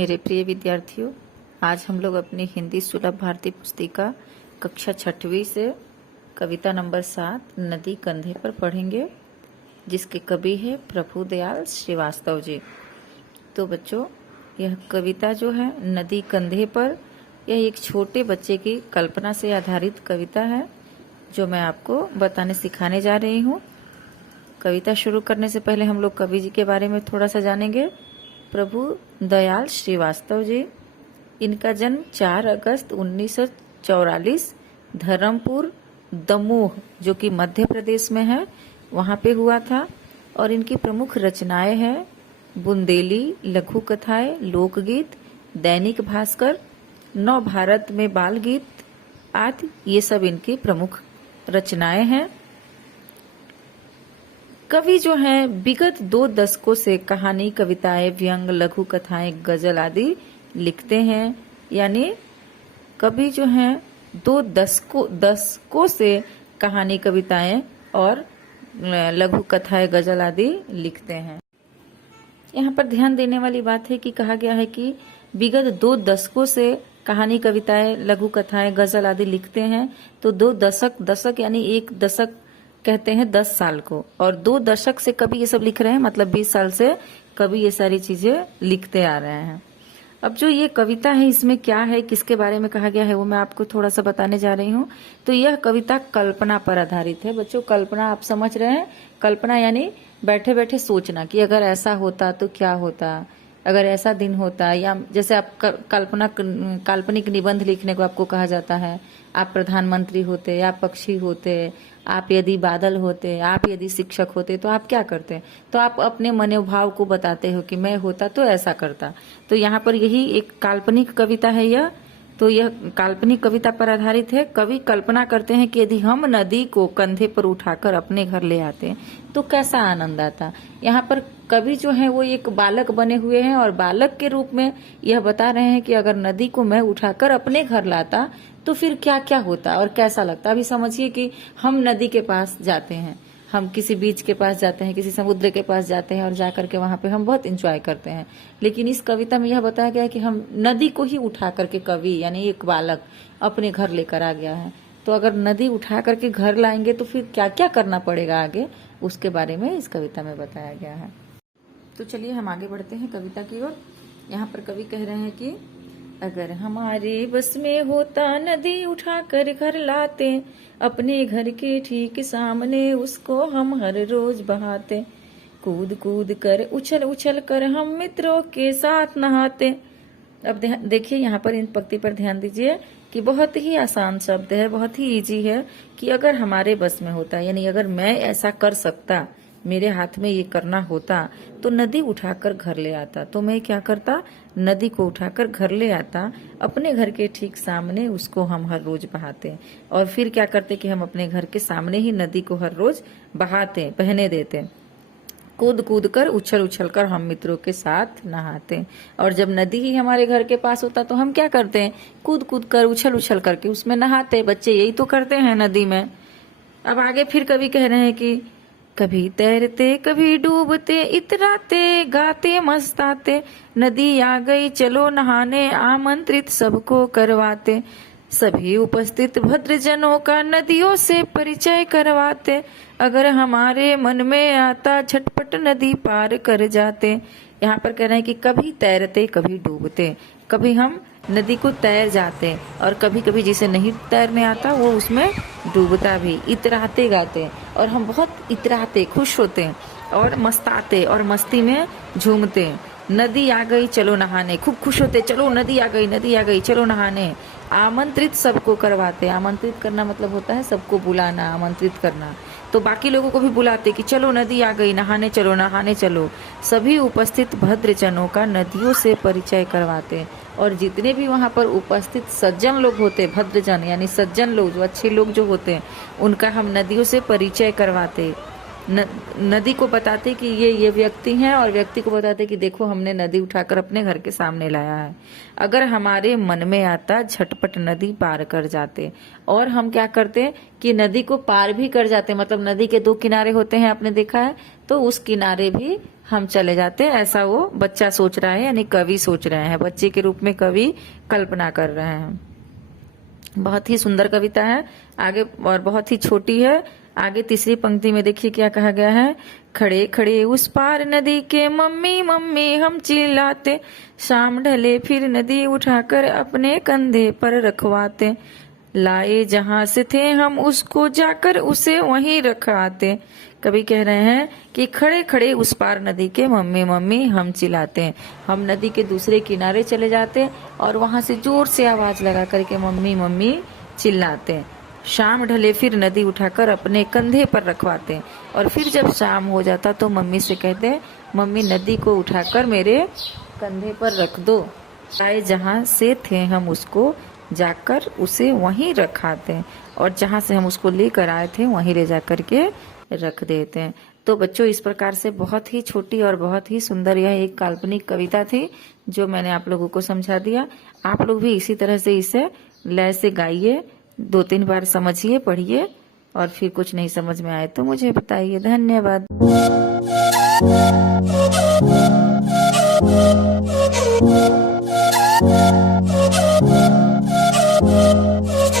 मेरे प्रिय विद्यार्थियों, आज हम लोग अपनी हिंदी सुलभ भारती पुस्तिका कक्षा 6वीं से कविता नंबर 7 नदी कंधे पर पढ़ेंगे, जिसके कवि है प्रभुदयाल श्रीवास्तव जी। तो बच्चों, यह कविता जो है नदी कंधे पर, यह एक छोटे बच्चे की कल्पना से आधारित कविता है जो मैं आपको बताने सिखाने जा रही हूँ। कविता शुरू करने से पहले हम लोग कवि जी के बारे में थोड़ा सा जानेंगे। प्रभु दयाल श्रीवास्तव जी, इनका जन्म 4 अगस्त 1944 धर्मपुर दमोह, जो कि मध्य प्रदेश में है, वहाँ पे हुआ था। और इनकी प्रमुख रचनाएं हैं बुंदेली, लघु कथाएं, लोकगीत, दैनिक भास्कर, नव भारत में बाल गीत आदि, ये सब इनकी प्रमुख रचनाएं हैं। कवि जो हैं विगत 2 दशकों से कहानी, कविताएं, व्यंग, लघु कथाएं, गजल आदि लिखते हैं। यानी कवि जो हैं 2 दशकों से कहानी, कविताएं और लघु कथाएं, गजल आदि लिखते हैं। यहाँ पर ध्यान देने वाली बात है कि कहा गया है कि विगत 2 दशकों से कहानी, कविताएं, लघु कथाएं, गजल आदि लिखते हैं। तो 2 दशक यानी 1 दशक कहते हैं 10 साल को, और 2 दशक से कभी ये सब लिख रहे हैं, मतलब 20 साल से कभी ये सारी चीजें लिखते आ रहे हैं। अब जो ये कविता है, इसमें क्या है, किसके बारे में कहा गया है, वो मैं आपको थोड़ा सा बताने जा रही हूँ। तो यह कविता कल्पना पर आधारित है। बच्चों, कल्पना आप समझ रहे हैं? कल्पना यानी बैठे बैठे सोचना कि अगर ऐसा होता तो क्या होता, अगर ऐसा दिन होता, या जैसे आप काल्पनिक निबंध लिखने को आपको कहा जाता है। आप प्रधानमंत्री होते, आप पक्षी होते, आप यदि बादल होते, आप यदि शिक्षक होते, तो आप क्या करते? तो आप अपने मनोभाव को बताते हो कि मैं होता तो ऐसा करता। तो यहाँ पर यही एक काल्पनिक कविता है यह। तो यह काल्पनिक कविता पर आधारित है। कवि कल्पना करते हैं कि यदि हम नदी को कंधे पर उठाकर अपने घर ले आते तो कैसा आनंद आता। यहाँ पर कवि जो है वो एक बालक बने हुए हैं, और बालक के रूप में यह बता रहे हैं कि अगर नदी को मैं उठाकर अपने घर लाता तो फिर क्या क्या होता और कैसा लगता। अभी समझिए कि हम नदी के पास जाते हैं, हम किसी बीच के पास जाते हैं, किसी समुद्र के पास जाते हैं, और जाकर के वहां पे हम बहुत एंजॉय करते हैं। लेकिन इस कविता में यह बताया गया है कि हम नदी को ही उठा करके, कवि यानी एक बालक अपने घर लेकर आ गया है। तो अगर नदी उठा करके घर लाएंगे तो फिर क्या क्या करना पड़ेगा आगे, उसके बारे में इस कविता में बताया गया है। तो चलिए हम आगे बढ़ते हैं कविता की ओर। यहाँ पर कवि कह रहे हैं कि अगर हमारे बस में होता नदी उठाकर घर लाते, अपने घर के ठीक सामने उसको हम हर रोज बहाते, कूद कूद कर उछल उछल कर हम मित्रों के साथ नहाते। अब देखिए यहाँ पर इन पंक्ति पर ध्यान दीजिए कि बहुत ही आसान शब्द है, बहुत ही इजी है कि अगर हमारे बस में होता, यानी अगर मैं ऐसा कर सकता, मेरे हाथ में ये करना होता, तो नदी उठाकर घर ले आता। तो मैं क्या करता? नदी को उठाकर घर ले आता, अपने घर के ठीक सामने उसको हम हर रोज बहाते। और फिर क्या करते कि हम अपने घर के सामने ही नदी को हर रोज बहाते, बहने देते, कूद कूद कर, उछल उछल कर हम मित्रों के साथ नहाते। और जब नदी ही हमारे घर के पास होता तो हम क्या करते हैं? कूद कूद कर, उछल उछल करके उसमें नहाते। बच्चे यही तो करते हैं नदी में। अब आगे फिर कवि कह रहे हैं कि कभी तैरते कभी डूबते, इतराते गाते मस्ताते, नदी आ गई चलो नहाने, आमंत्रित सबको करवाते, सभी उपस्थित भद्रजनों का नदियों से परिचय करवाते, अगर हमारे मन में आता झटपट नदी पार कर जाते। यहाँ पर कह रहे हैं कि कभी तैरते कभी डूबते, कभी हम नदी को तैर जाते, और कभी कभी जिसे नहीं तैरने आता वो उसमें डूबता भी। इतराते गाते, और हम बहुत इतराते, खुश होते, और मस्ताते, और मस्ती में झूमते। नदी आ गई चलो नहाने, खूब खुश होते, चलो नदी आ गई, नदी आ गई चलो नहाने। आमंत्रित सबको करवाते, आमंत्रित करना मतलब होता है सबको बुलाना, आमंत्रित करना। तो बाकी लोगों को भी बुलाते कि चलो नदी आ गई, नहाने चलो, नहाने चलो। सभी उपस्थित भद्रजनों का नदियों से परिचय करवाते, और जितने भी वहाँ पर उपस्थित सज्जन लोग होते, भद्रजन यानी सज्जन लोग, जो अच्छे लोग जो होते हैं, उनका हम नदियों से परिचय करवाते। नदी को बताते कि ये व्यक्ति हैं, और व्यक्ति को बताते कि देखो हमने नदी उठाकर अपने घर के सामने लाया है। अगर हमारे मन में आता झटपट नदी पार कर जाते, और हम क्या करते कि नदी को पार भी कर जाते, मतलब नदी के दो किनारे होते हैं, आपने देखा है, तो उस किनारे भी हम चले जाते। ऐसा वो बच्चा सोच रहा है, यानी कवि सोच रहे हैं, बच्चे के रूप में कवि कल्पना कर रहे हैं। बहुत ही सुंदर कविता है आगे, और बहुत ही छोटी है। आगे तीसरी पंक्ति में देखिए क्या कहा गया है। खड़े खड़े उस पार नदी के मम्मी मम्मी हम चिल्लाते, शाम ढले फिर नदी उठाकर अपने कंधे पर रखवाते, लाए जहां से थे हम उसको जाकर उसे वहीं रखाते। कवि कह रहे हैं कि खड़े खड़े उस पार नदी के मम्मी मम्मी हम चिल्लाते हैं, हम नदी के दूसरे किनारे चले जाते और वहां से जोर से आवाज लगा करके मम्मी मम्मी चिल्लाते हैं। शाम ढले फिर नदी उठाकर अपने कंधे पर रखवाते हैं, और फिर जब शाम हो जाता तो मम्मी से कहते हैं मम्मी नदी को उठाकर मेरे कंधे पर रख दो, आए जहां से थे हम उसको जाकर उसे वहीं रखाते हैं, और जहां से हम उसको लेकर आए थे वहीं ले जाकर के रख देते हैं। तो बच्चों, इस प्रकार से बहुत ही छोटी और बहुत ही सुंदर यह एक काल्पनिक कविता थी जो मैंने आप लोगों को समझा दिया। आप लोग भी इसी तरह से इसे लय से गाइए, 2-3 बार समझिए, पढ़िए, और फिर कुछ नहीं समझ में आए तो मुझे बताइए। धन्यवाद।